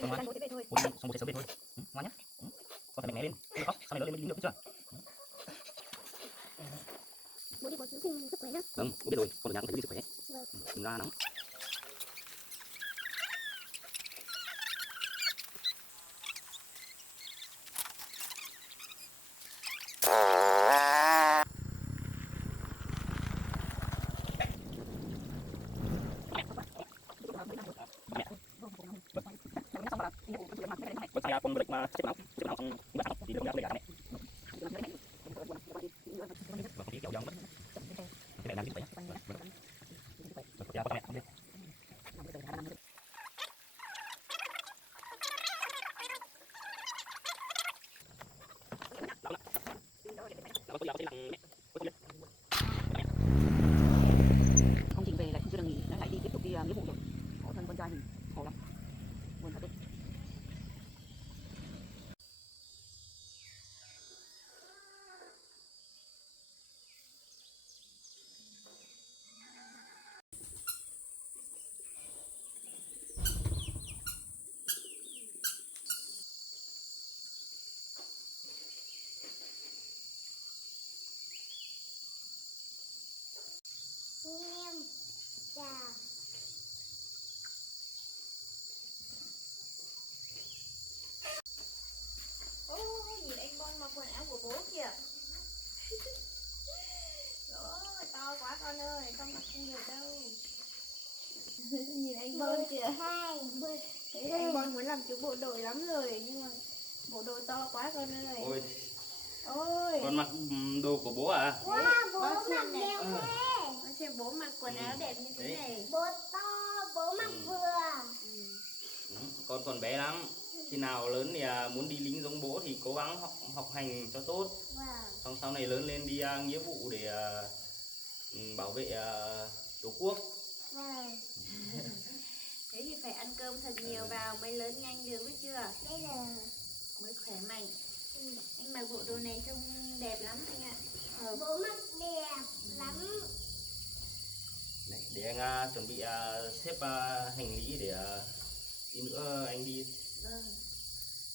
Con ngoan. Bố xong bố sẽ sớm về thôi. Ngoan nhé. Con phải mạnh mẽ lên. Không được khóc. Sau này lớn lên mới đi được, biết chưa? Bố đi bố giữ gìn sức khỏe nhá. Vâng, bố biết rồi. Con ở nhà cũng phải giữ gìn sức khỏe. Đừng ra nắng. Saya pun balik cek nào không bác thì được lấy cả mẹ. Vâng, tí kéo dòng mất. Cái này làm gì vậy? Dạ con mẹ đi. Không chỉnh về lại chưa được nghỉ, nó lại đi tiếp tục đi nghĩa vụ rồi. Khổ thân con trai mình, khổ lắm, buồn thật đấy. Em chào. Ôi, nhìn anh Bon mặc quần áo của bố kìa. Ôi, to quá con ơi, con mặc không được đâu. Nhìn anh Bon kìa. Thấy anh Bon muốn làm chú bộ đội lắm rồi, nhưng mà bộ đội to quá con ơi. Ôi. Ôi. Con mặc đồ của bố à? Wow, bố mặc đẹp thế. Con xem bố mặc quần áo đẹp như thế này. Bố to, bố mặc vừa. Con còn bé lắm. Khi nào lớn thì muốn đi lính giống bố thì cố gắng học hành cho tốt. Xong sau này lớn lên đi nghĩa vụ để bảo vệ Tổ quốc. Thế thì phải ăn cơm thật nhiều vào mới lớn nhanh được, biết chưa? Mới khỏe mạnh. Anh mặc bộ đồ này trông đẹp lắm anh ạ. Bố mặc đẹp lắm. Đấy, để anh chuẩn bị xếp hành lý để tí nữa anh đi.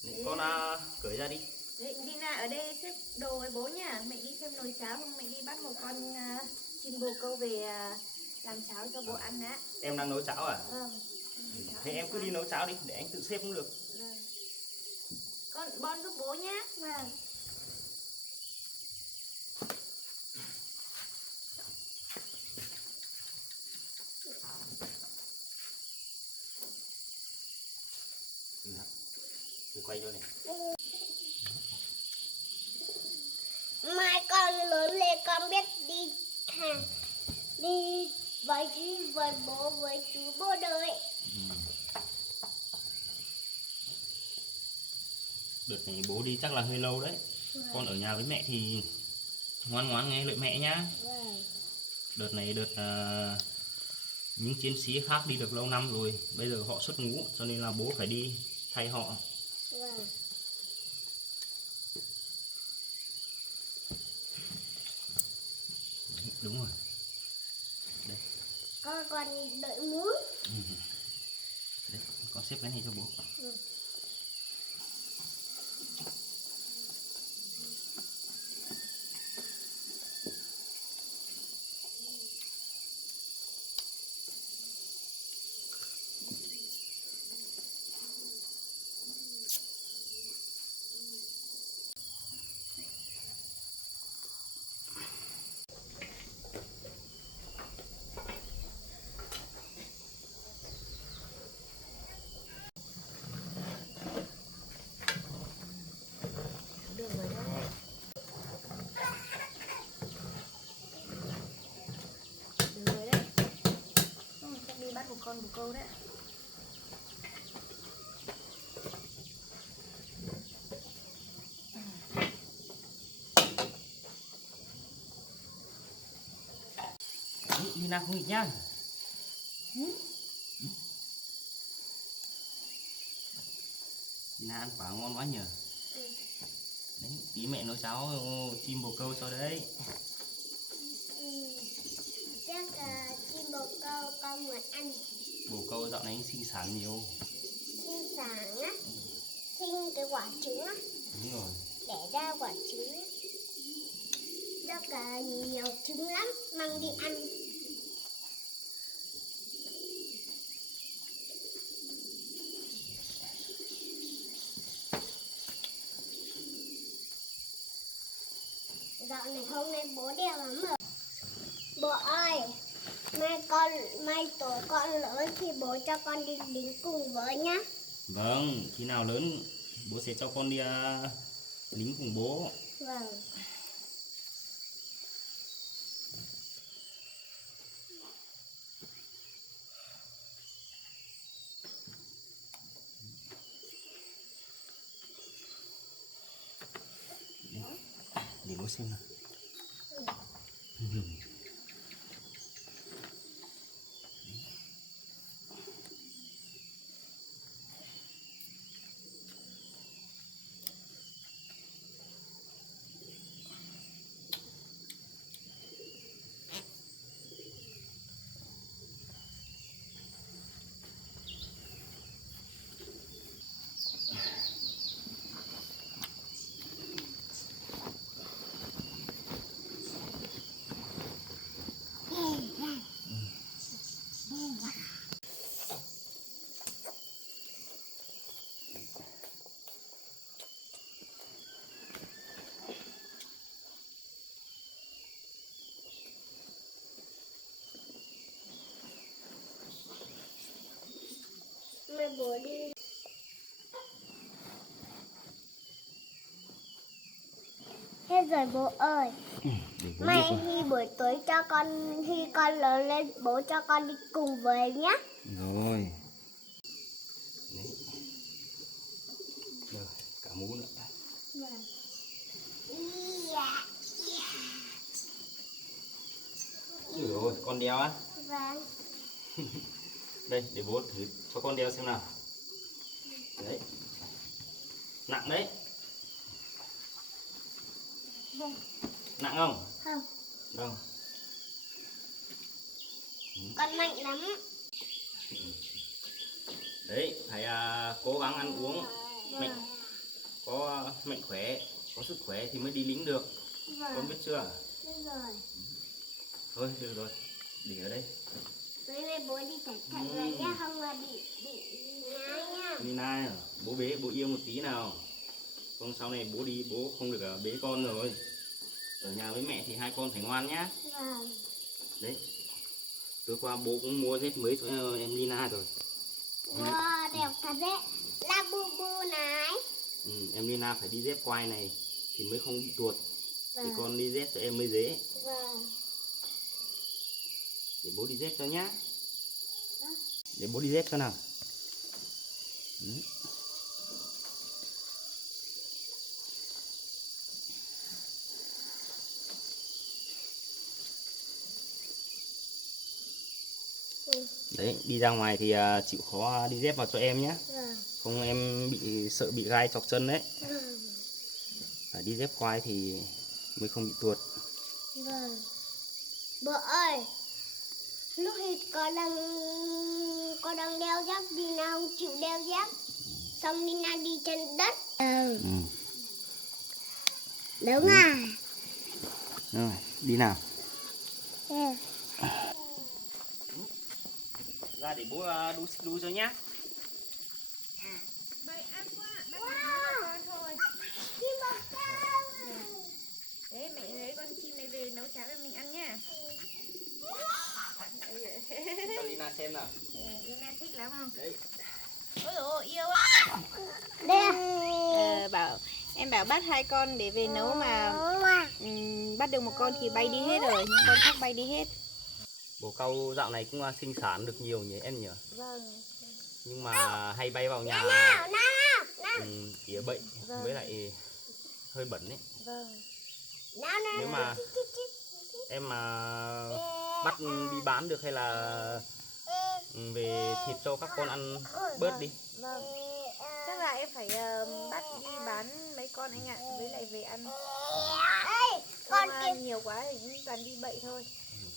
Đấy, con cởi ra đi. Đấy, Dina ở đây xếp đồ với bố nhá. Mẹ đi xem nồi cháo không? Mẹ đi bắt một con chim bồ câu về làm cháo cho bố ăn á. Em đang nấu cháo à? Vâng. Thế em cứ đi nấu cháo đi, để anh tự xếp cũng được. Con Bon giúp bố nhá. Vâng. Thử quay cho này. Mai con lớn lên con biết đi đi với bố với chú bộ đội. Đợt này bố đi chắc là hơi lâu đấy. Con ở nhà với mẹ thì ngoan ngoãn nghe lời mẹ nhá. Đợt này những chiến sĩ khác đi được lâu năm rồi, bây giờ họ xuất ngũ cho nên là bố phải đi thay họ. Đúng rồi. Đây. Con còn đợi mú. Đây, con xếp cái này cho bố. Được rồi đấy. Được rồi đấy. Sắp đi bắt một con bồ câu đấy. Lina không nghịch nhá. Lina ăn quả ngon quá nhờ. Đấy, tí mẹ nấu cháo chim bồ câu cho đấy. Chắc chim bồ câu con muốn ăn. Bồ câu dạo này sinh sản nhiều. Sinh sản cái quả trứng á. Đúng rồi. Đẻ ra quả trứng ấy. Rất là nhiều trứng lắm, mang đi ăn. Dạo này hôm nay bố đeo lắm rồi. Bố ơi, mai tối con lớn thì bố cho con đi lính cùng với nhá. Vâng, khi nào lớn bố sẽ cho con đi lính cùng bố. Vâng. Để bố xem nào. Mai bố đi. Hết rồi bố ơi. Mai khi buổi tối cho con, khi con lớn lên bố cho con đi cùng với nhá. Rồi. Đấy. Rồi, cả mũ nữa. Vâng. Ui ôi, con đeo á. Vâng. Đây, để bố thử cho con đeo xem nào. Đấy. Nặng đấy. Nặng không? Không. Đâu. Con mạnh lắm. Đấy, phải cố gắng ăn uống mạnh, có mạnh khỏe, có sức khỏe thì mới đi lính được. Con biết chưa? Biết rồi. Thôi, được rồi. Để ở đây. Tối nay bố đi cẩn thận rồi nhá, không là bị ngái nhá. Nina, bố bế, bố yêu một tí nào. Không sau này bố đi, bố không được bế con rồi. Ở nhà với mẹ thì hai con phải ngoan nhá. Vâng. Đấy. Tối qua bố cũng mua dép mới cho em Nina rồi. Wow, đẹp thật đấy. Là bu bu này. Em Nina phải đi dép quai này thì mới không bị tuột. Thì Vâng. con đi dép cho em mới dễ. Vâng. Để bố đi dép cho nhá. Để bố đi dép cho nào. Đấy, đi ra ngoài thì chịu khó đi dép vào cho em nhé. Vâng. Không em sợ bị gai chọc chân đấy. Vâng. Phải đi dép khoai thì mới không bị tuột. Vâng. Bố ơi, lúc thì con đang đeo dép, Nina không chịu đeo dép. Xong Nina đi trên đất. Đúng à. Rồi, đi nào. Ra để bố đu cho nhá. Bày ăn quá, bác wow. Con thôi. Chim bò cao. Đấy, mẹ lấy con chim này về nấu cháo cho mình ăn nhá. Cho Lina xem nào. Lina thích lắm không? Đấy. Ôi dồi ôi, yêu á. Đây. Em bảo bắt hai con để về nấu mà bắt được một con thì bay đi hết rồi, những con khác bay đi hết. Bồ câu dạo này cũng sinh sản được nhiều nhỉ em nhỉ? Vâng. Nhưng mà hay bay vào nhà tía bệnh với lại hơi bẩn ấy. Vâng. Nếu mà em mà bắt đi bán được hay là về thịt cho các con ăn bớt đi. Vâng. Chắc là em phải bắt đi bán mấy con anh ạ, với lại về ăn. Con nhiều quá thì cũng toàn đi bậy thôi.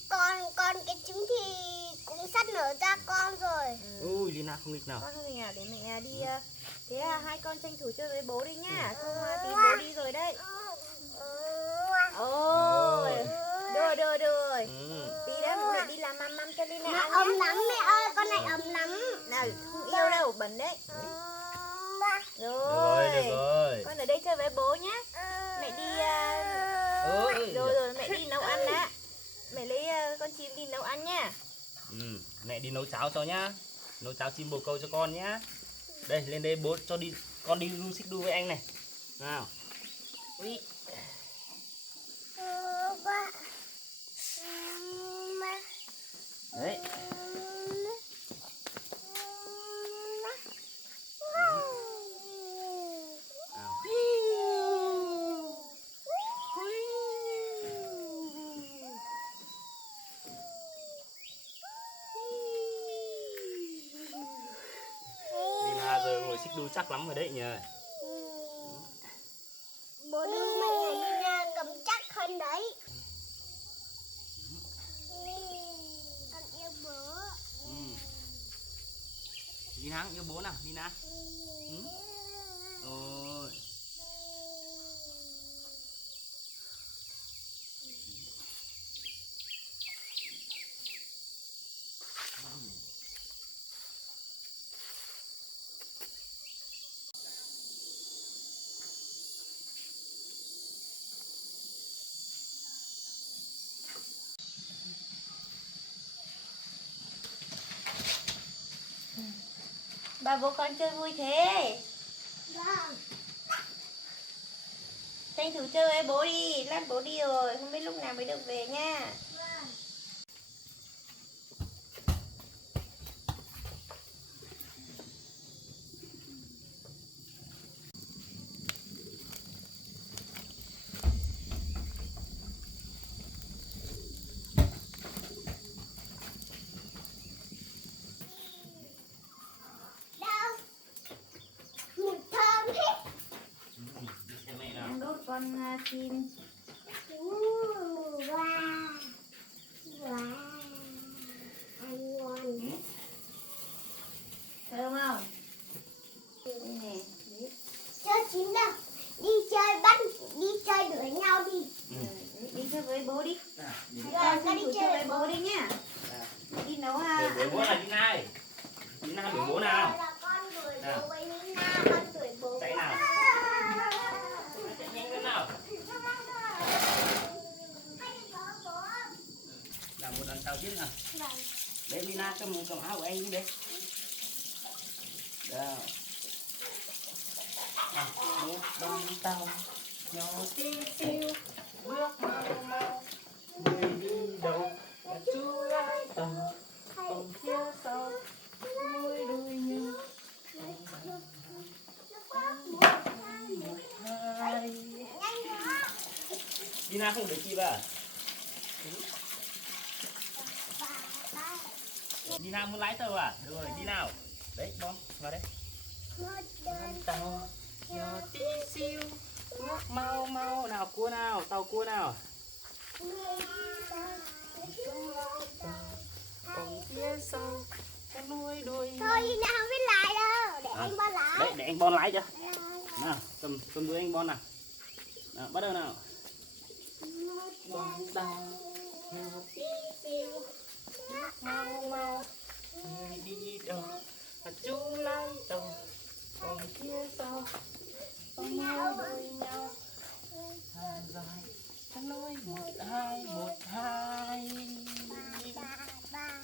Con cái trứng thì cũng sắp nở ra con rồi. Ui, Lina không nghịch nào. Con không nghịch nào, để mẹ đi Thế là hai con tranh thủ chơi với bố đi nhá. Không tí bố đi rồi đấy. Ôi. Được rồi. Tí đấy bố lại đi làm măm cho Lina ăn nhá. Ấm lắm mẹ ơi, con này ấm lắm. Nào, không yêu đâu, bẩn đấy. Được rồi. Con ở đây chơi với bố nhá. Mẹ đi rồi mẹ đi nấu ăn đã. Mẹ lấy con chim đi nấu ăn nhá. Mẹ đi nấu cháo cho nhá. Nấu cháo chim bồ câu cho con nhá. Đây, lên đây bố cho đi, con đi xích đu với anh này. Nào. Ui. Đấy. Lina rồi ngồi xích đu chắc lắm rồi đấy nhỉ. Bố đưa mẹ Lina cầm chắc hơn đấy. Con yêu bố. Lina yêu bố nào, Lina. Ôi. Ba bố con chơi vui thế. Vâng. Tranh thủ chơi với bố đi. Lát bố đi rồi, không biết lúc nào mới được về nha. Đâu? Mùi thơm thế. Đi xem mẹ nào. Đang đốt con chim. Wow. Wow. Ăn ngon. Thơm không? Đây nè. Đấy. Chơi chín đâu. Đi chơi bắt, đi chơi đuổi nhau đi. Đấy, đi chơi với bố đi. Rồi, Con con tranh đi thủ chơi chơi với với bố đi nhá. Đi nấu Đuổi bố là Lina ơi. Lina đuổi bố nào. Là con đuổi bố với Lina, con đuổi bố. Chạy nào. Chạy nhanh lên nào. Làm một lần sau chứ nào. Đấy Lina cầm áo của anh đi đấy. Đâu. Một đôi tàu nhỏ tí xíu bước mau mau người đi đâu là chú lái tàu còn phía sau môi đôi nhau hai. Lina không được chim à? Lina muốn lái tàu à? Được rồi, đi nào. Đấy, con vào đây. Tàu nhỏ tí xíu bước mau mau nào, cua nào, tàu cua nào. Còn phía sau cái nuôi đôi. Thôi Lina không biết lái đâu, để anh bon lái. Đấy, để anh Bon lái cho. Nào, cầm đuôi anh Bon nào. Nào, bắt đầu nào. Con tàu nhỏ tí xíu bước mau mau người đi đâu là chú lái tàu còn phía sau có nhau đôi nhau hai dài ta nói một hai. Ba.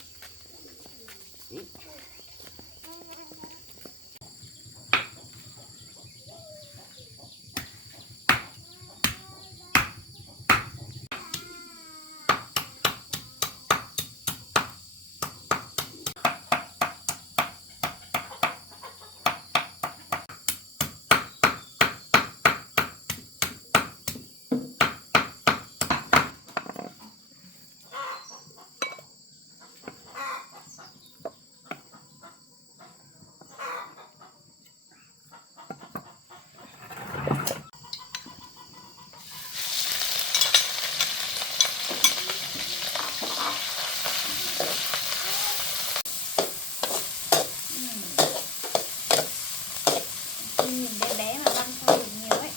Nhìn bé bé mà băm xay được nhiều ấy.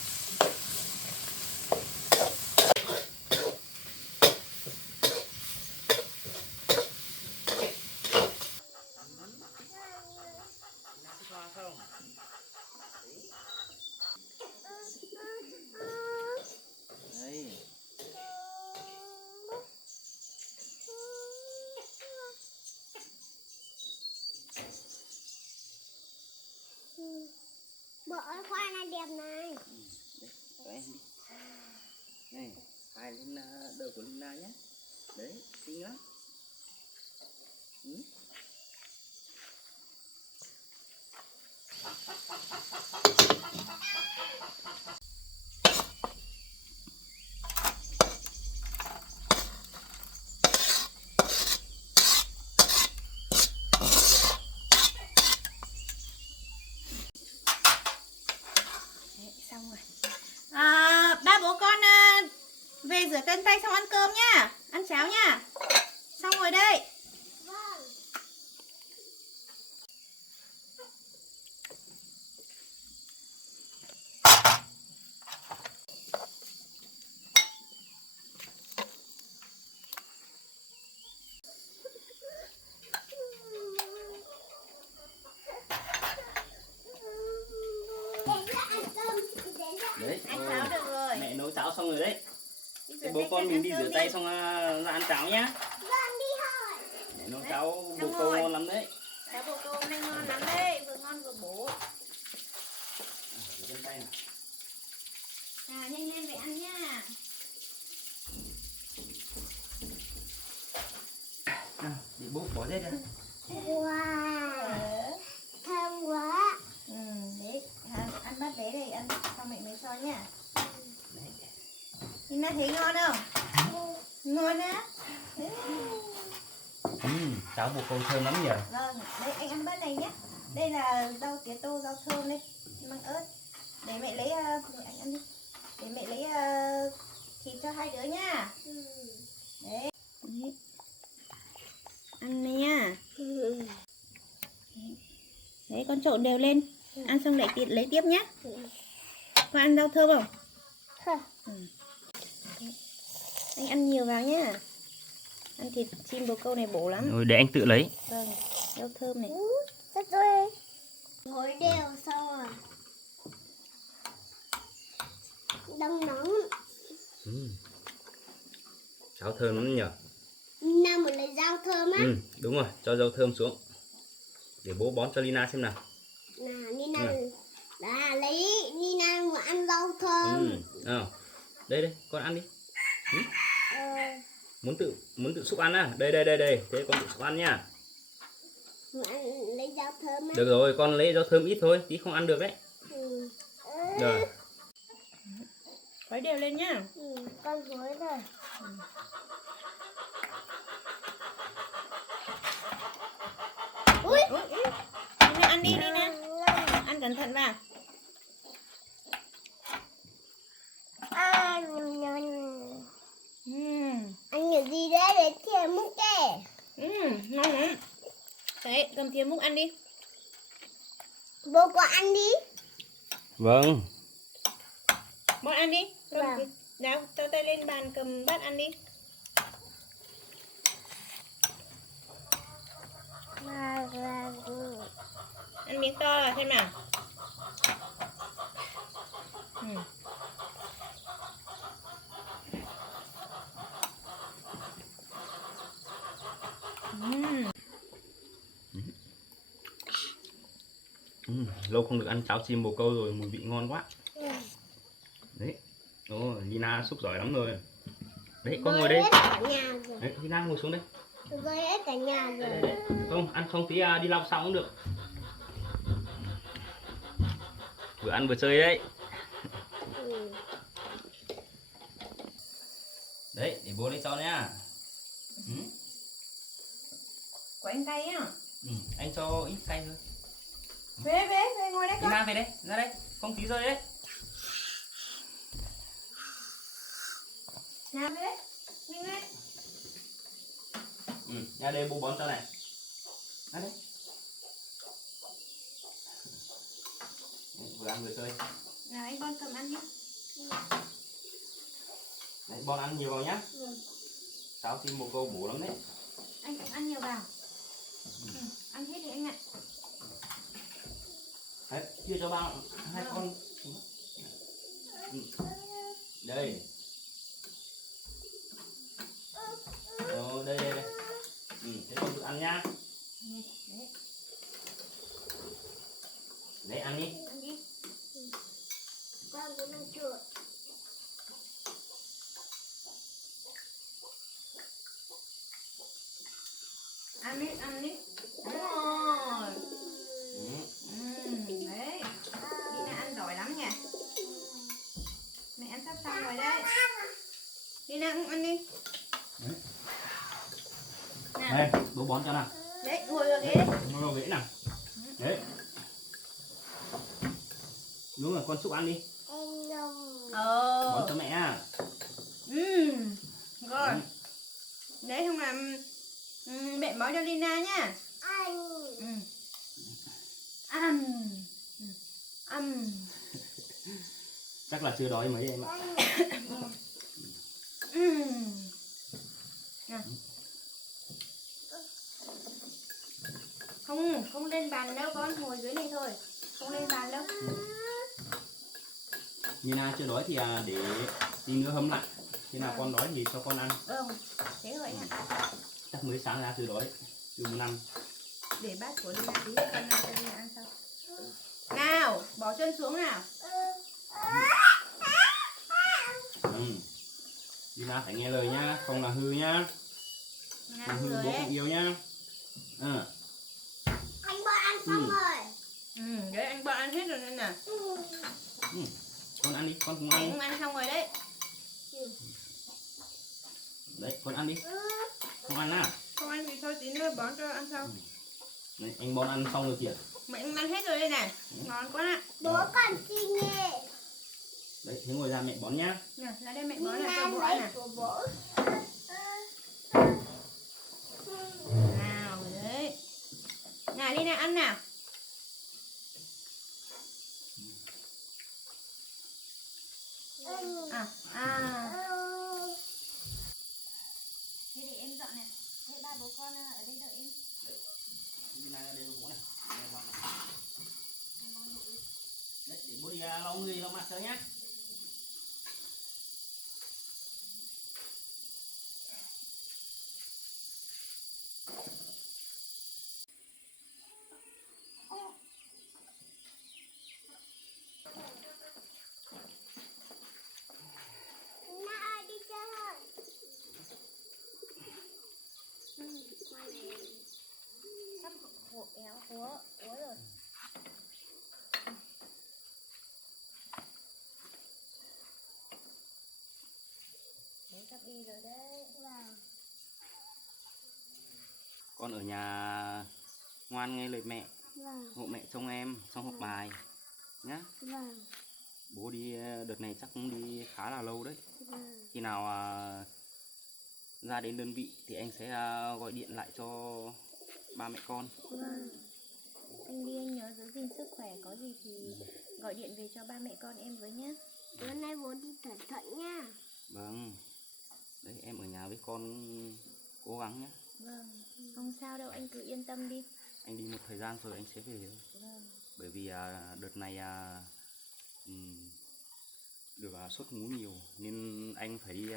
Đấy. Bộ hoa này đẹp này. Đấy. Này, hai lên đầu của Lina nhé. Đấy, xinh lắm. Ừ. Đấy, xong rồi. Ba bố con về rửa chân tay xong ăn cơm nhá, ăn cháo nhá. Xong rồi đây. Vâng. Đấy, Ăn cháo được rồi. mẹ nấu cháo xong rồi đấy. Đi rửa Thế bố tay con chân, mình ăn đi cơm rửa tay xong ra ăn cháo nhá. Vâng, đi thôi. Mẹ nấu Đấy, cháo xong bồ câu rồi. ngon lắm đấy. Cháo bồ câu hôm nay ngon lắm đấy, vừa ngon vừa bổ. Rửa chân tay nào. Nhanh lên về ăn nhá. Để bố bỏ rết ra. Wow, thơm quá. Đấy, ăn bát bé đây, ăn xong mẹ mới cho nhá. Đấy. Lina thấy ngon không? Ngon á. Cháo bồ câu thơm lắm nhỉ. Vâng, đấy anh ăn bát này nhé. Đây là rau tía tô, rau thơm đây, măng ớt. Để mẹ lấy, mẹ anh ăn đi. Để mẹ lấy thịt cho hai đứa nhá. Đấy. Ăn này nha. Đấy, con trộn đều lên. Ăn xong lại lấy tiếp nhé. Con ăn rau thơm không? Anh ăn nhiều vào nhá. Ăn thịt chim bồ câu này bổ lắm. Rồi để anh tự lấy. Vâng, rau thơm này. Rất rồi. Gối đều xong rồi. Đông nóng. Cháo thơm lắm nhỉ. Lina một lấy rau thơm á. Đúng rồi, cho rau thơm xuống. Để bố bón cho Lina xem nào. Nào, Lina. Đã lấy Lina muốn ăn rau thơm. Nào. Đây con ăn đi. Ờ, Muốn tự xúc ăn á. Đây. Thế con tự xúc ăn nhá. muốn ăn lấy rau thơm á. Được rồi, con lấy rau thơm ít thôi, tí không ăn được đấy. Rồi. Khuấy đều lên nhá. Con hối rồi. Ui, Lina ăn đi Lina. Ăn cẩn thận vào. Ăn cái gì đấy để thìa múc kè. Ngon lắm. Đấy, cầm thìa múc ăn đi. Bố có ăn đi. Vâng. Bón ăn đi. Vâng. Nào, cho tay lên bàn cầm bát ăn đi. Ăn miếng to là xem nào. Lâu không được ăn cháo chim bồ câu rồi, mùi vị ngon quá. Đấy. Ồ, Lina xúc giỏi lắm rồi. Đấy, con ngồi đây. Cả nhà rồi. Đấy, Lina ngồi xuống đây. Với hết cả nhà rồi. Đây. Không, ăn không tí đi lau xong cũng được. Vừa ăn vừa chơi đấy. Đấy, để bố lấy cho nhá. Của anh cay á. Anh cho ít cay thôi. Về ngồi đây con. Lina về đây, ra đây. Không tí rơi đấy. Nào về đây. Nhanh lên. Ra đây bố bón cho này. Ra đây. vừa ăn vừa chơi. Nào anh Bon cầm ăn đi. Đấy, Bon ăn nhiều vào nhá. Tao xin một câu bổ lắm đấy. Anh cũng ăn nhiều vào. Ăn hết đi anh ạ. Đấy, chia cho ba hai con. Đây. Đây. Thế con tự ăn nhá. Đấy. Đấy, ăn đi. Ăn đi. Con cũng ăn chuột. Ăn đi, ăn đi. Đúng rồi. Đấy. Đi nào ăn giỏi lắm nhỉ. Mẹ ăn sắp xong rồi đấy. Đi nào cũng ăn đi. Đấy. Nào. Đây, bố bón cho nào. Đấy, ngồi vào ghế đấy. Ngồi vào ghế nào. Đấy. Đúng rồi, con Súc ăn đi. Bón cho mẹ à. Rồi. Đấy không làm mẹ bón cho Lina nhá. Ăn. Chắc là chưa đói mấy em ạ. Không lên bàn đâu con, ngồi dưới này thôi. Không lên bàn đâu. Nina chưa đói thì để tí nữa hâm lại. Khi nào con đói thì cho con ăn. Thế rồi anh ạ. Chắc mới sáng ra chưa đói. Chưa muốn ăn. Để bát của Lina tí, con ăn cho Lina ăn sau. Nào, bỏ chân xuống nào. Lina phải nghe lời nhá, không là hư nhá. Không hư bố không yêu nhá. Anh Bon ăn xong rồi. Đấy anh Bon ăn hết rồi nên nè. Con ăn đi, con cũng Anh ăn. cũng ăn xong rồi đấy. Đấy, con ăn đi. Không ăn à? Không ăn thì thôi tí nữa bón cho ăn sau. Đấy, anh Bon ăn xong rồi kìa. Mẹ anh ăn hết rồi đây này. Ngon quá ạ. Bố còn xin nghe. Đấy, thế ngồi ra mẹ bón nhá. Nè, ra đây mẹ bón là cho bố ăn nè. Của bố. Nào đấy. Nào Lina ăn nào. Thế để em dọn nè. Thế ba bố con ở đây đợi em. Lina đây bố này. Đấy, để bố đi lau người lau mặt cho nhá. Na đi chơi. Sắp hộ éo úa rồi. Đấy sắp đi rồi đấy. Con ở nhà ngoan nghe lời mẹ. Hộ mẹ trông em xong học bài nhá. Bố đi đợt này chắc cũng đi khá là lâu đấy. Khi nào ra đến đơn vị thì anh sẽ gọi điện lại cho ba mẹ con. Anh đi anh nhớ giữ gìn sức khỏe, có gì thì gọi điện về cho ba mẹ con em với nhé. Bữa nay bố đi cẩn thận nha. Vâng. Đấy, em ở nhà với con cố gắng nhé. Vâng, không sao đâu, anh cứ yên tâm đi. Anh đi một thời gian rồi anh sẽ về thôi. Bởi vì đợt này được sốt ngủ nhiều nên anh phải đi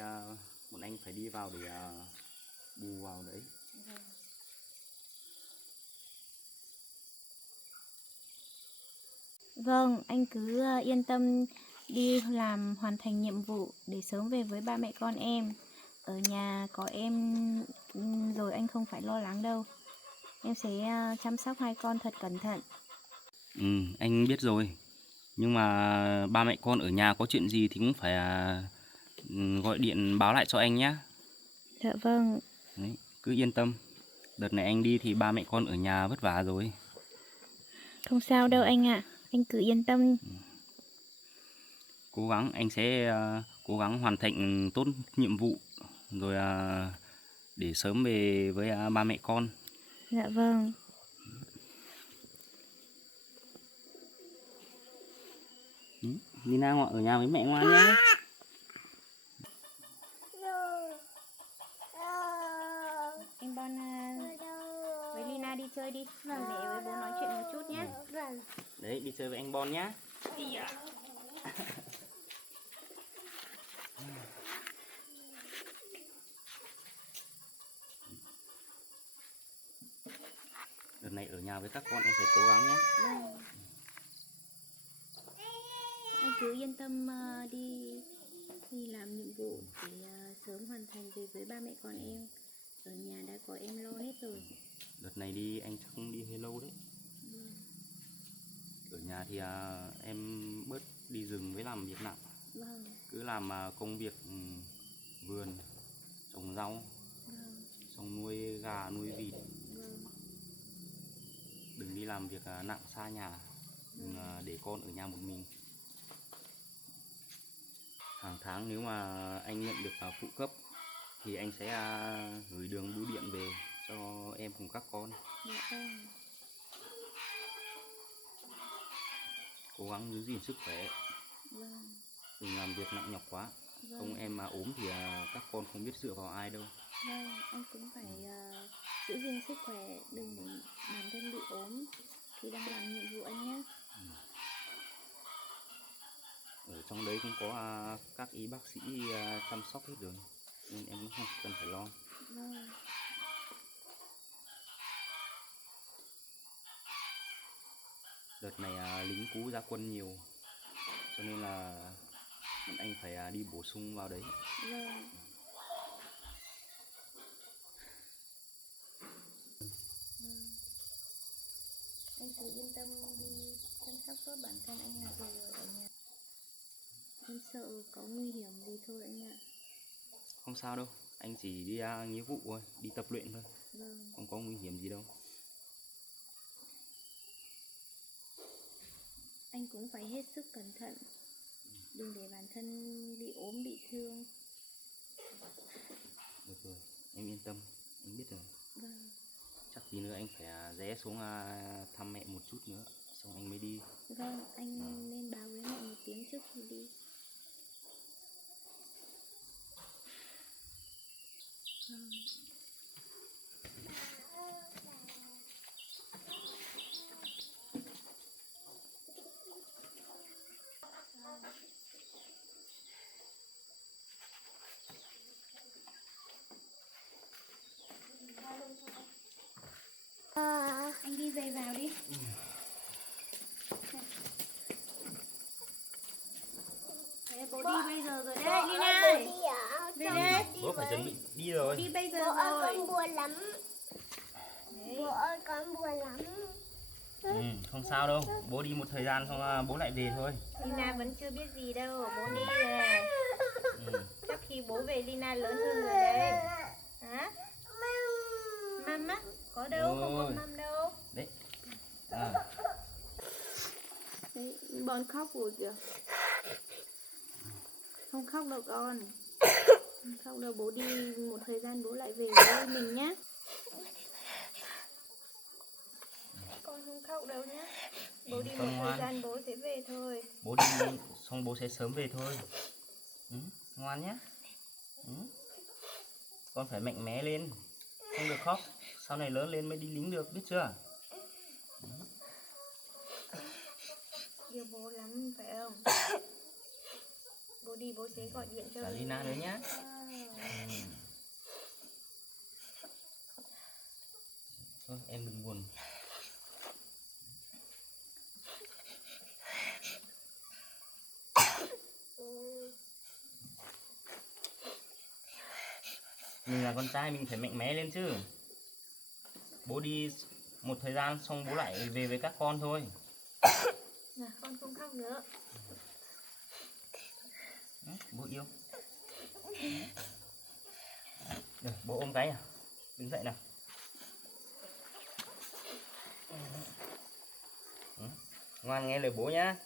bọn anh phải đi vào để bù vào đấy. Vâng, anh cứ yên tâm đi làm hoàn thành nhiệm vụ để sớm về với ba mẹ con em. Ở nhà có em rồi anh không phải lo lắng đâu. Em sẽ chăm sóc hai con thật cẩn thận. Anh biết rồi. Nhưng mà ba mẹ con ở nhà có chuyện gì thì cũng phải gọi điện báo lại cho anh nhé. Dạ vâng. Đấy, cứ yên tâm. Đợt này anh đi thì ba mẹ con ở nhà vất vả rồi. Không sao đâu anh ạ. Anh cứ yên tâm. Cố gắng, anh sẽ cố gắng hoàn thành tốt nhiệm vụ rồi để sớm về với ba mẹ con. Dạ vâng. Lina ở nhà với mẹ ngoan nhé. Anh Bon với Lina đi chơi đi. Mẹ với bố nói chuyện một chút nhé. Đấy, đi chơi với anh Bon nhá. Đợt này ở nhà với các con em phải cố gắng nhé. Anh cứ yên tâm đi làm nhiệm vụ để sớm hoàn thành về với ba mẹ con em. Ở nhà đã có em lo hết rồi. Đợt này đi anh chắc cũng đi hơi lâu đấy. Ở nhà thì em bớt đi rừng với làm việc nặng. Cứ làm công việc vườn, trồng rau, xong nuôi gà, nuôi vịt. Đừng đi làm việc nặng xa nhà, đừng để con ở nhà một mình. Hàng tháng nếu mà anh nhận được phụ cấp thì anh sẽ gửi đường bưu điện về cho em cùng các con. Cố gắng giữ gìn sức khỏe, đừng làm việc nặng nhọc quá. Không em mà ốm thì các con không biết dựa vào ai đâu. Anh cũng phải giữ gìn sức khỏe, đừng để bản thân bị ốm khi đang làm nhiệm vụ anh nhé. Ở trong đấy cũng có các y bác sĩ chăm sóc hết rồi, nên em cũng không cần phải lo. Đợt này lính cũ ra quân nhiều, cho nên là bọn anh phải đi bổ sung vào đấy. Anh cứ yên tâm đi chăm sóc tốt bản thân anh là được rồi ở nhà. Em sợ có nguy hiểm gì thôi anh ạ. Không sao đâu, anh chỉ đi nghĩa vụ thôi, đi tập luyện thôi. Không có nguy hiểm gì đâu. Anh cũng phải hết sức cẩn thận, đừng để bản thân bị ốm bị thương. Được rồi, em yên tâm, anh biết rồi. Chắc tí nữa anh phải rẽ xuống thăm mẹ một chút nữa, xong anh mới đi. Anh nên báo với mẹ một tiếng trước khi đi. Anh đi giày vào đi. Đấy, bố đi bây giờ rồi đấy, Lina ơi. Về đây. Bố phải chuẩn bị đi rồi. Đi bây giờ Bố ơi, rồi. con buồn lắm. Bố ơi, con buồn lắm. Không sao đâu, bố đi một thời gian xong bố lại về thôi. Lina vẫn chưa biết gì đâu, bố đi rồi. Chắc khi bố về Lina lớn hơn rồi đấy. Hả? Măm á? Có đâu, không có măm đâu. Đấy. Đấy, Bon khóc rồi kìa. Không khóc đâu con. Không khóc đâu, bố đi một thời gian bố lại về với mình nhá. Con không khóc đâu nhá. Bố đi một thời gian bố sẽ về thôi. Bố đi xong bố sẽ sớm về thôi. Ngoan nhé. Con phải mạnh mẽ lên, không được khóc. Sau này lớn lên mới đi lính được, biết chưa? Yêu bố lắm phải không? Bố đi bố sẽ gọi điện cho Lina nữa nhá. Thôi em đừng buồn. Mình là con trai mình phải mạnh mẽ lên chứ. Bố đi một thời gian xong bố lại về với các con thôi. Con không khóc nữa. Bố yêu. Được, bố ôm cái nào. Đứng dậy nào. Ngoan nghe lời bố nhá.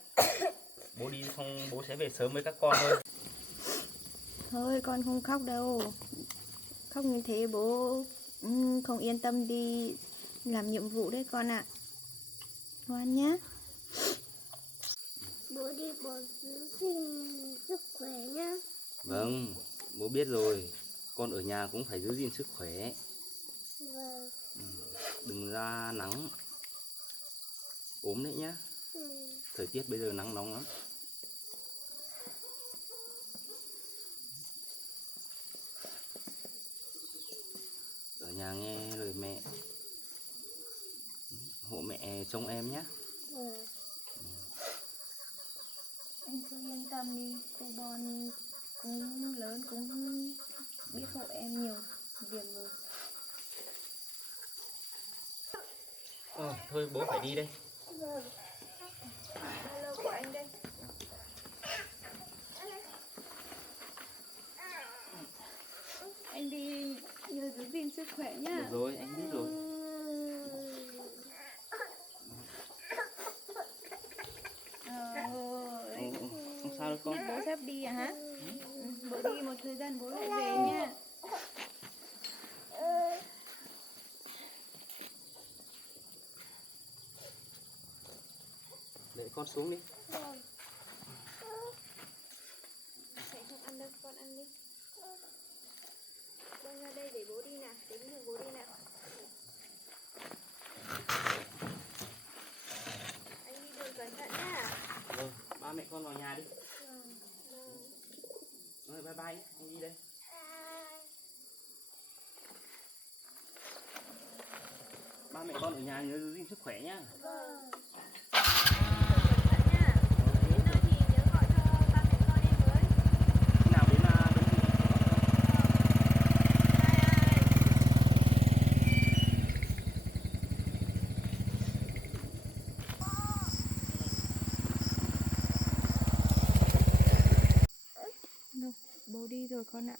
Bố đi xong bố sẽ về sớm với các con thôi. Thôi con không khóc đâu. Khóc như thế bố không yên tâm đi làm nhiệm vụ đấy con ạ. Ngoan nhá. bố đi bố giữ gìn sức khỏe nhá. Vâng, bố biết rồi. Con ở nhà cũng phải giữ gìn sức khỏe. Vâng. Đừng ra nắng ốm đấy nhá. Thời tiết bây giờ nắng nóng lắm. Ở nhà nghe lời mẹ, hộ mẹ trông em nhé. Vâng. Anh cứ yên tâm đi, cô Bon cũng lớn cũng biết hộ em nhiều việc rồi. Thôi bố phải đi đây. Vâng. Alo của anh đây. Anh đi nhớ giữ gìn sức khỏe nhá. Được rồi, anh biết rồi. Không sao đâu con. Bố sắp đi à hả? Bố đi một thời gian bố lại về nha. Để con xuống đi. Sẽ không ăn đâu, con ăn đi. Con ra đây để bố đi nào, để bố đi nào. Anh đi đường cẩn thận nhá. Rồi, ba mẹ con vào nhà đi. Rồi, bye bye, anh đi đây. Ba mẹ con ở nhà nhớ giữ gìn sức khỏe nhá. Vâng. Cẩn thận nhá. Đến nơi thì nhớ gọi cho ba mẹ con em với. Khi nào đến đơn vị. Bố đi rồi con ạ.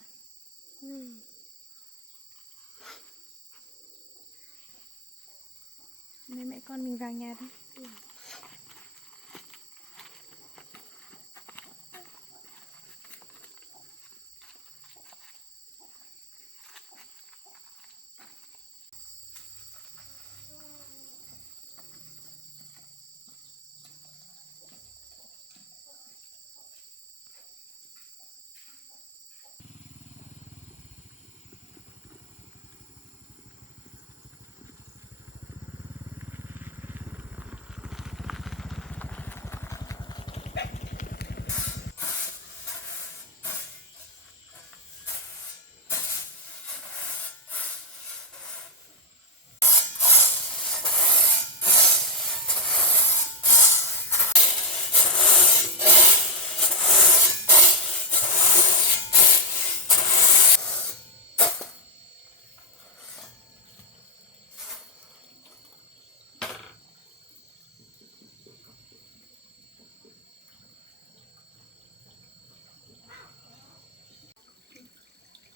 Mẹ con mình vào nhà đi.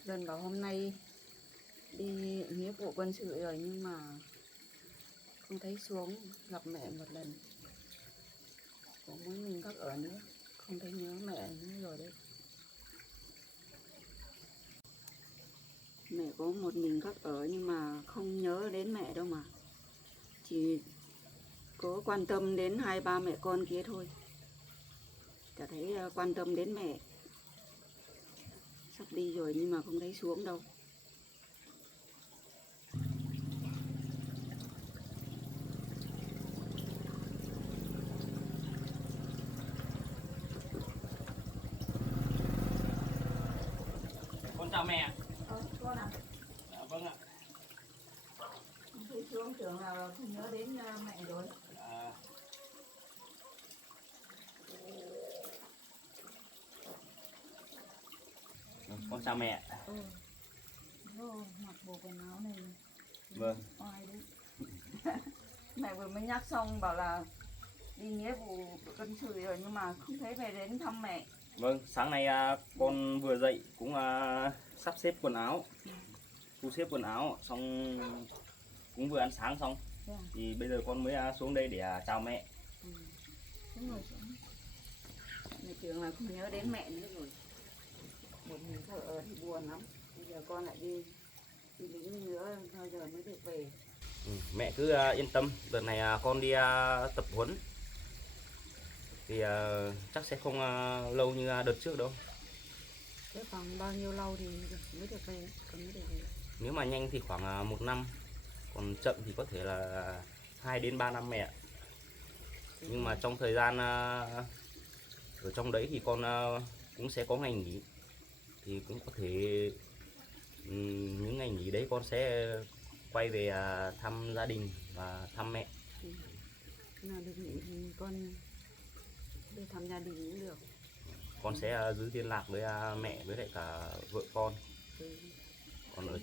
Dần bảo hôm nay đi nghĩa vụ quân sự rồi nhưng mà không thấy xuống gặp mẹ một lần. Có mỗi mình các ở nữa, không thấy nhớ mẹ nữa rồi đấy. Mẹ có một mình các ở nhưng mà không nhớ đến mẹ đâu mà. Chỉ có quan tâm đến hai ba mẹ con kia thôi. Chả thấy quan tâm đến mẹ. Sắp đi rồi nhưng mà không thấy xuống đâu. Con chào mẹ. Con à? Dạ, vâng ạ. Không thấy xuống tưởng là không nhớ đến mẹ rồi. Con chào mẹ. Mặc bộ quần áo này. Vâng. Oai đấy. Mẹ vừa mới nhắc xong bảo là đi nghĩa vụ quân sự rồi nhưng mà không thấy về đến thăm mẹ. Vâng, sáng nay con vừa dậy cũng sắp xếp quần áo, thu xếp quần áo xong cũng vừa ăn sáng xong. Thì bây giờ con mới xuống đây để chào mẹ. Đúng rồi. Mẹ tưởng là không nhớ đến mẹ nữa rồi. Một mình thở ở thì buồn lắm. Bây giờ con lại đi lính nữa, bao giờ mới được về. Mẹ cứ yên tâm, đợt này con đi tập huấn thì chắc sẽ không lâu như đợt trước đâu. Thế khoảng bao nhiêu lâu thì mới được về, còn mới được về? Nếu mà nhanh thì khoảng 1 năm, còn chậm thì có thể là 2 đến 3 năm mẹ ạ. Nhưng mà trong thời gian ở trong đấy thì con cũng sẽ có ngày nghỉ, thì cũng có thể những ngày nghỉ đấy con sẽ quay về thăm gia đình và thăm mẹ. Nào được nghỉ thì con về thăm gia đình cũng được. Con sẽ giữ liên lạc với mẹ với lại cả vợ con. Còn ở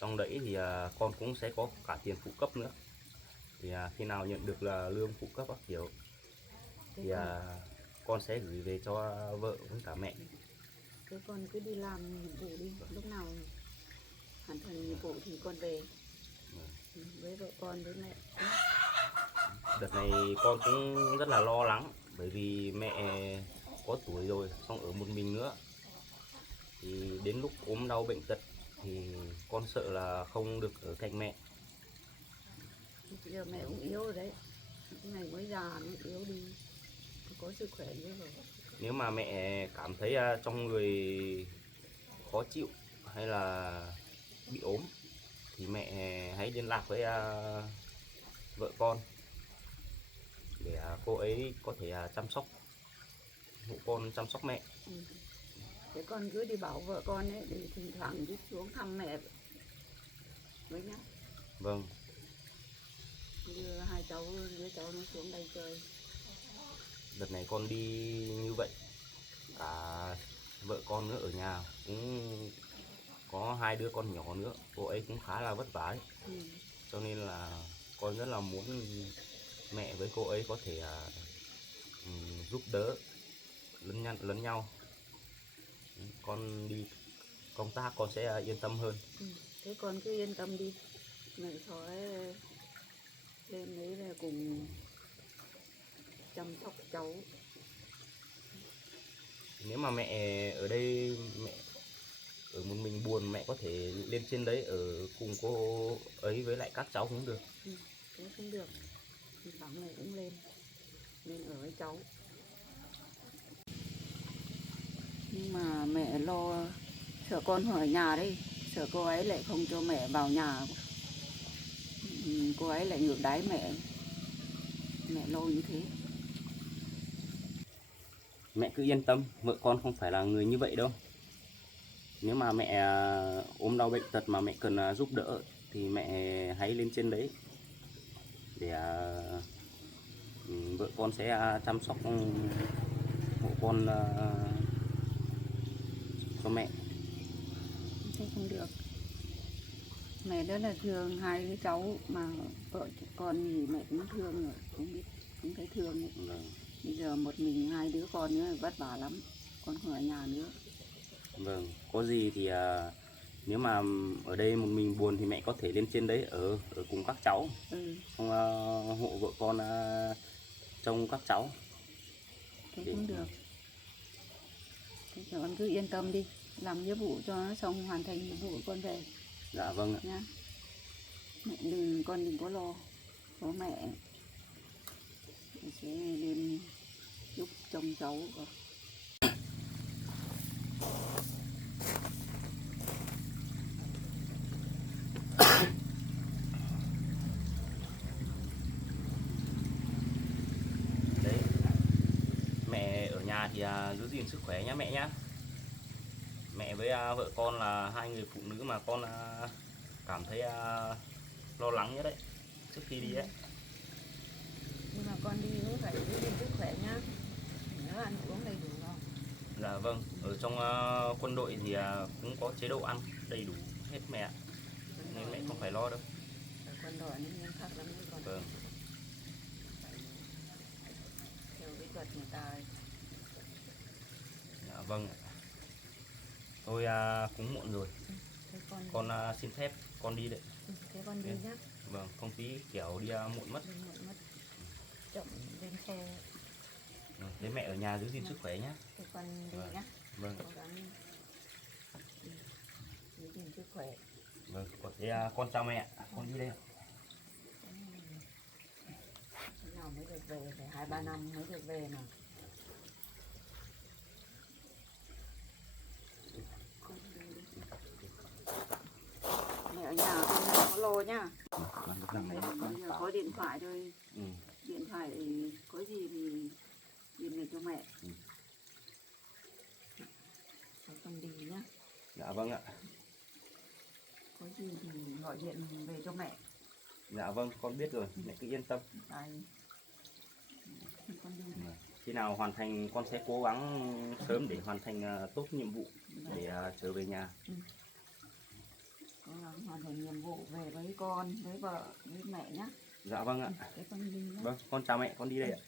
trong đấy thì con cũng sẽ có cả tiền phụ cấp nữa. Thì khi nào nhận được là lương phụ cấp các kiểu thì con sẽ gửi về cho vợ với cả mẹ. Thế con cứ đi làm nhiệm vụ đi, lúc nào hoàn thành nhiệm vụ thì con về với vợ con với mẹ. Đợt này con cũng rất là lo lắng, bởi vì mẹ có tuổi rồi, xong ở một mình nữa, thì đến lúc ốm đau bệnh tật thì con sợ là không được ở cạnh mẹ. Bây giờ mẹ cũng yếu rồi đấy, cái này mới già nó yếu đi, có sức khỏe nữa rồi. Nếu mà mẹ cảm thấy trong người khó chịu hay là bị ốm thì mẹ hãy liên lạc với vợ con để cô ấy có thể chăm sóc hộ con, chăm sóc mẹ. Thế con cứ đi bảo vợ con ấy để thỉnh thoảng đi xuống thăm mẹ với nhá. Vâng. Đưa hai cháu, đứa cháu nó xuống đây chơi. Đợt này con đi như vậy, cả vợ con nữa ở nhà cũng có 2 đứa con nhỏ nữa, cô ấy cũng khá là vất vả ấy. Cho nên là con rất là muốn mẹ với cô ấy có thể giúp đỡ lẫn nhau. Con đi công tác con sẽ yên tâm hơn. Thế con cứ yên tâm đi, mẹ sẽ lên đấy là cùng chăm sóc cháu. Nếu mà mẹ ở đây, mẹ ở một mình buồn, mẹ có thể lên trên đấy ở cùng cô ấy với lại các cháu cũng được. Thế cũng được, thì bảo mẹ cũng lên ở với cháu. Nhưng mà mẹ lo sợ con ở nhà đấy, sợ cô ấy lại không cho mẹ vào nhà, cô ấy lại ngược đáy mẹ lo như thế. Mẹ cứ yên tâm, vợ con không phải là người như vậy đâu. Nếu mà mẹ ốm đau bệnh tật mà mẹ cần giúp đỡ thì mẹ hãy lên trên đấy để vợ con sẽ chăm sóc hộ con cho mẹ. Thế không được, mẹ rất là thương hai đứa cháu, mà vợ con thì mẹ cũng thương rồi, cũng thấy thương ấy. Vâng. Bây giờ một mình hai đứa con nữa vất vả lắm, con không ở nhà nữa. Vâng, có gì thì nếu mà ở đây một mình buồn thì mẹ có thể lên trên đấy ở cùng các cháu, không hộ vợ con trông các cháu. Thế cũng được. Thế con cứ yên tâm đi, làm nhiệm vụ cho nó xong, hoàn thành nhiệm vụ con về. Dạ vâng ạ. Nhá. Con đừng có lo, có mẹ sẽ lên giúp trông cháu. Đấy, mẹ ở nhà thì giữ gìn sức khỏe nhá mẹ nhá. Mẹ với vợ con là 2 người phụ nữ mà con cảm thấy lo lắng nhất đấy trước khi đi ấy. Nhưng mà con đi cũng phải giữ gìn sức khỏe nhá, nhớ ăn uống đầy đủ không? Dạ vâng, ở trong quân đội thì cũng có chế độ ăn đầy đủ hết mẹ ạ, nên mẹ không phải lo đâu. Ở quân đội nó nghiêm khắc lắm đấy con. Vâng. Theo kỹ thuật người ta. Dạ vâng. Tôi cũng muộn rồi. Thế Con xin phép con đi đấy. Thế con đi nhá. Vâng, không tí kiểu đi muộn mất. Chậm lên xe. Thế mẹ ở nhà giữ gìn sức khỏe nhé. Thế con đi nhá. Vâng. Cố gắng giữ gìn sức khỏe. Vâng, thế con chào mẹ, con đi đây. Thế nào mới được về, phải 2-3 năm mới được về mà. nhá. Làm được làm này Bây giờ có điện thoại thôi. Ừ. Điện thoại thì có gì thì điện về cho mẹ. Không đi nhá. Dạ vâng ạ. Có gì thì gọi điện về cho mẹ. Dạ vâng, con biết rồi, mẹ cứ yên tâm. Đấy. Con đi đi. Khi nào hoàn thành con sẽ cố gắng sớm để hoàn thành tốt nhiệm vụ để trở về nhà. Cố gắng hoàn thành nhiệm vụ về với con, với vợ, với mẹ nhá. Dạ vâng ạ. Thế con đi nhá. Vâng, con chào mẹ, con đi đây ạ.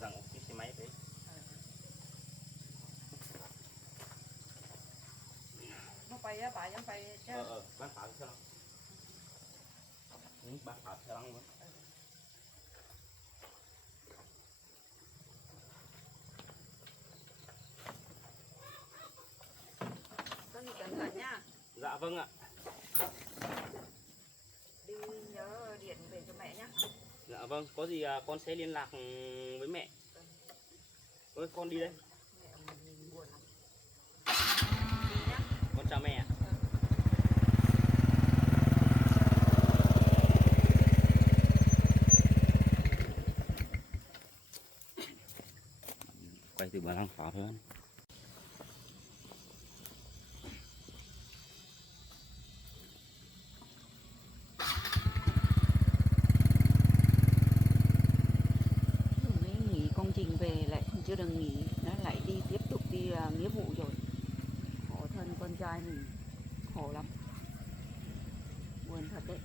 Rằng cái xe máy đấy. Nó bay á, bà chẳng bay chứ. Bán phá theo lăng. Bán phá theo lăng luôn. Con đi cẩn thận nhá. Dạ vâng ạ. Đi nhớ điện về cho mẹ nhá. Dạ vâng, có gì con sẽ liên lạc với mẹ. Ơi, con đi đây. Mẹ mình buồn lắm. Con chào mẹ ạ. Quay từ lăng pháo thôi. Mới nghỉ công trình về lại chưa được nghỉ, nó lại đi tiếp tục đi nghĩa vụ rồi. Khổ thân con trai mình, khổ lắm, buồn thật đấy.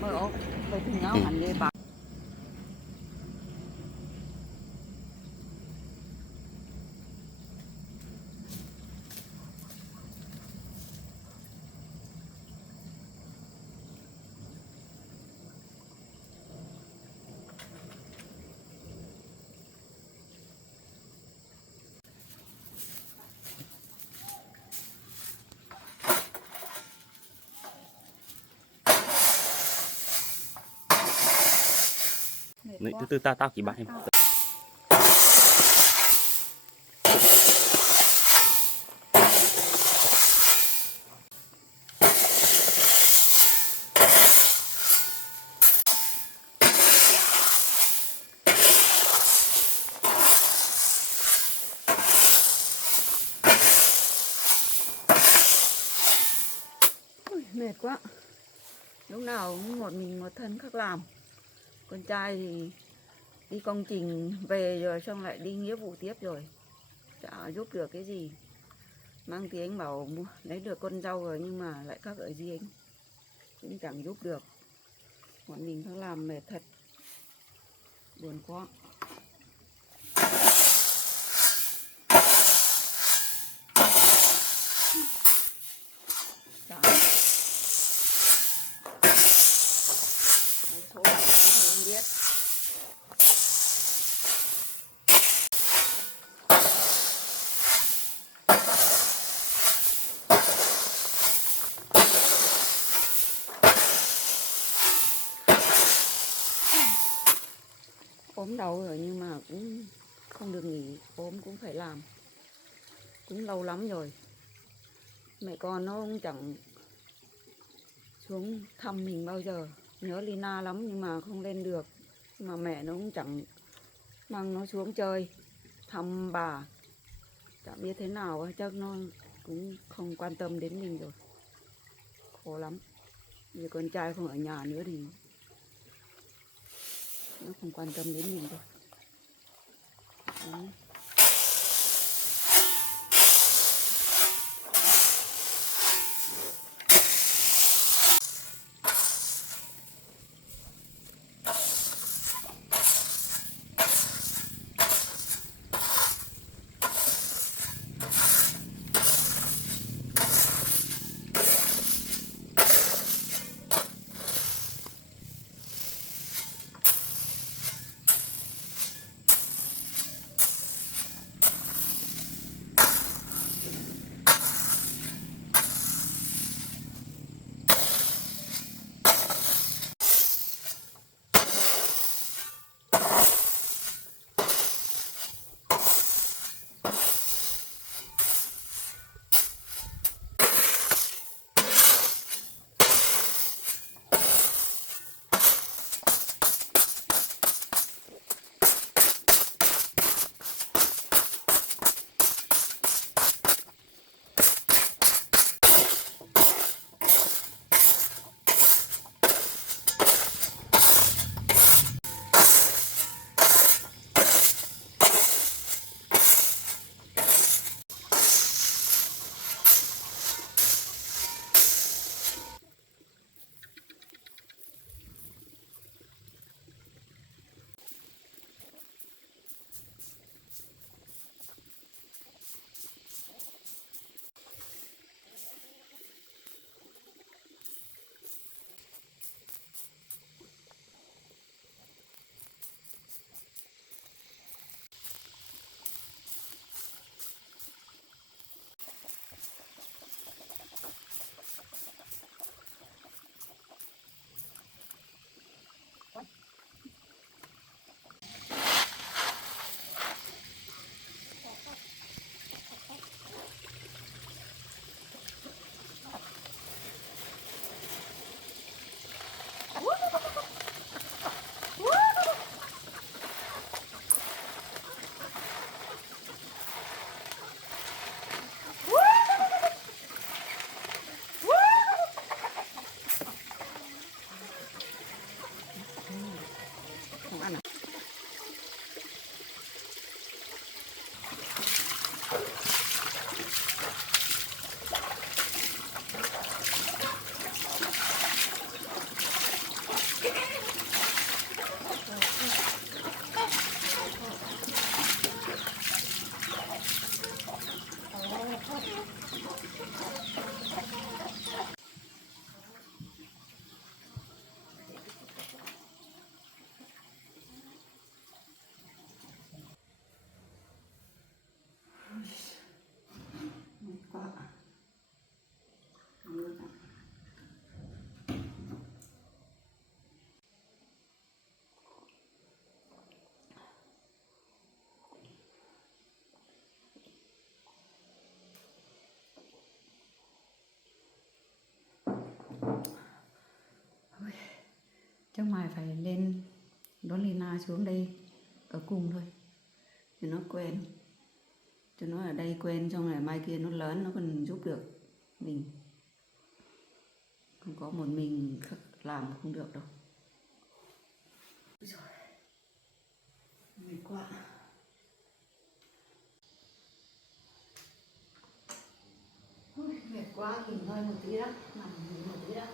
Mời ô, phải cùng nhau hẳn đi bà. Đấy, từ từ tao chỉ bạn em. Ui, mệt quá. Lúc nào cũng một mình một thân khác làm. Con trai thì đi công trình về rồi xong lại đi nghĩa vụ tiếp rồi. Chả giúp được cái gì. Mang tiếng bảo lấy được con dâu rồi nhưng mà lại khác ở riêng. Cũng chẳng giúp được. Bọn mình khác làm mệt thật. Buồn quá. Chả. Số bảo không biết. Ốm đau rồi nhưng mà cũng không được nghỉ, ốm cũng phải làm. Cũng lâu lắm rồi. Mẹ con nó cũng chẳng xuống thăm mình bao giờ. Nhớ Lina lắm nhưng mà không lên được. Nhưng mà mẹ nó cũng chẳng mang nó xuống chơi, thăm bà. Chẳng biết thế nào, chắc nó cũng không quan tâm đến mình rồi. Khổ lắm. Vì con trai không ở nhà nữa thì nó không quan tâm đến mình rồi. Đấy. Không ăn à? Mệt quá. Mưa cả. Chắc mai phải lên đón Lina xuống đây ở cùng thôi cho nó quen, cho nó ở đây quen, xong rồi mai kia nó lớn nó còn giúp được mình, không có một mình làm không được đâu. Rồi mệt quá. Ôi, mệt quá, nghỉ ngơi một tí đó, nằm nghỉ một tí đó.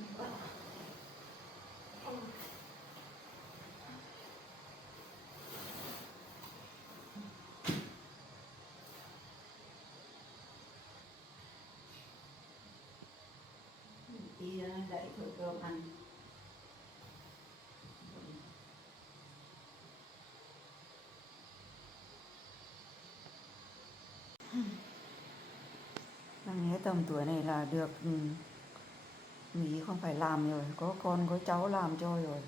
Mệt quá. Đi dậy thổi cơm ăn. Đang nghe tầm tuổi này là được nghỉ, không phải làm rồi, có con có cháu làm cho rồi.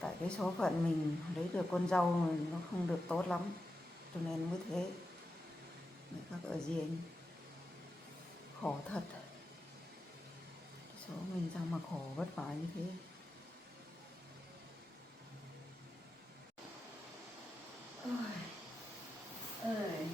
Tại cái số phận mình lấy được con dâu nó không được tốt lắm, cho nên mới thế. Các ở riêng khổ thật, số mình sao mà khổ vất vả như thế. Ôi.